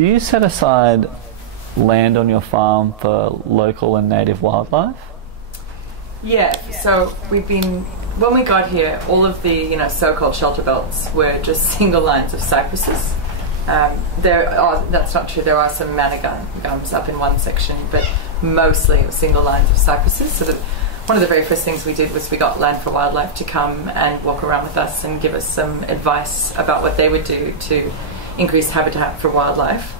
Do you set aside land on your farm for local and native wildlife? Yeah, so we've been, when we got here, all of the so-called shelter belts were just single lines of cypresses. That's not true, there are some manna gums up in one section, but mostly it was single lines of cypresses. So one of the very first things we did was we got Land for Wildlife to come and walk around with us and give us some advice about what they would do to increase habitat for wildlife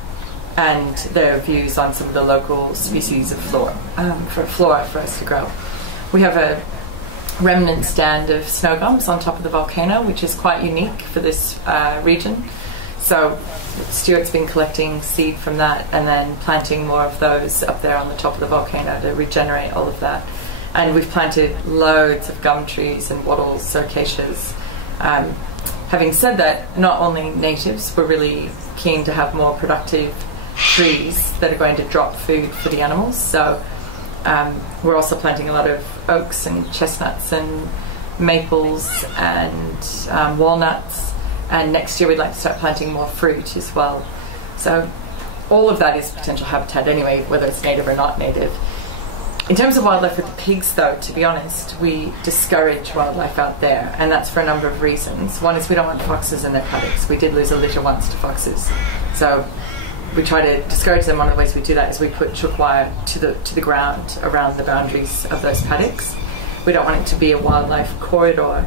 and their views on some of the local species of flora for us to grow. We have a remnant stand of snow gums on top of the volcano, which is quite unique for this region. So Stuart's been collecting seed from that and then planting more of those up there on the top of the volcano to regenerate all of that. And we've planted loads of gum trees and wattles, acacias. Having said that, not only natives, we're really keen to have more productive trees that are going to drop food for the animals. So we're also planting a lot of oaks and chestnuts and maples and walnuts. And next year we'd like to start planting more fruit as well. So all of that is potential habitat anyway, whether it's native or not native. In terms of wildlife with the pigs though, to be honest, we discourage wildlife out there, and that's for a number of reasons. One is we don't want foxes in their paddocks. We did lose a litter once to foxes. So we try to discourage them. One of the ways we do that is we put chook wire to the ground around the boundaries of those paddocks. We don't want it to be a wildlife corridor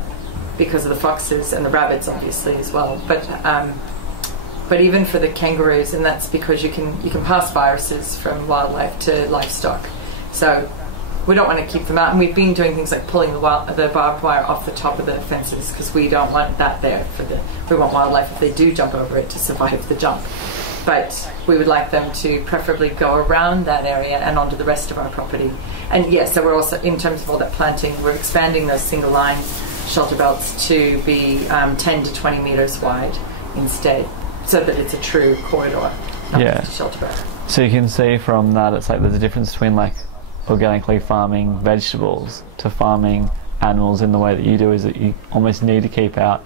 because of the foxes and the rabbits obviously as well. But even for the kangaroos, and that's because you can pass viruses from wildlife to livestock. So we don't want to keep them out, and we've been doing things like pulling the barbed wire off the top of the fences because we don't want that there we want wildlife, if they do jump over it, to survive the jump. But we would like them to preferably go around that area and onto the rest of our property. And yes, so we're also, in terms of all that planting, we're expanding those single line shelter belts to be 10 to 20 metres wide instead, so that it's a true corridor, not just a shelter belt. So you can see from that it's like there's a difference between like organically farming vegetables to farming animals in the way that you do, is that you almost need to keep out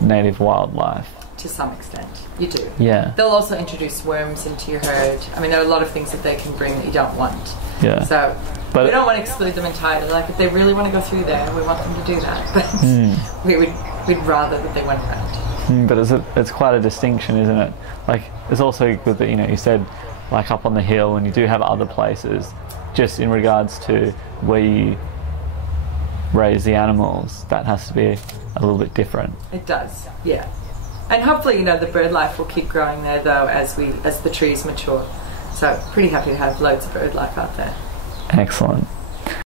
native wildlife. To some extent, you do. Yeah. They'll also introduce worms into your herd. I mean, there are a lot of things that they can bring that you don't want. Yeah. So we don't want to exclude them entirely. Like if they really want to go through there, we want them to do that. But we'd rather that they went around. But it's quite a distinction, isn't it? Like it's also good that you said like up on the hill, and you do have other places. Just in regards to where you raise the animals, that has to be a little bit different. It does, yeah. And hopefully, the bird life will keep growing there though as the trees mature. So pretty happy to have loads of bird life out there. Excellent.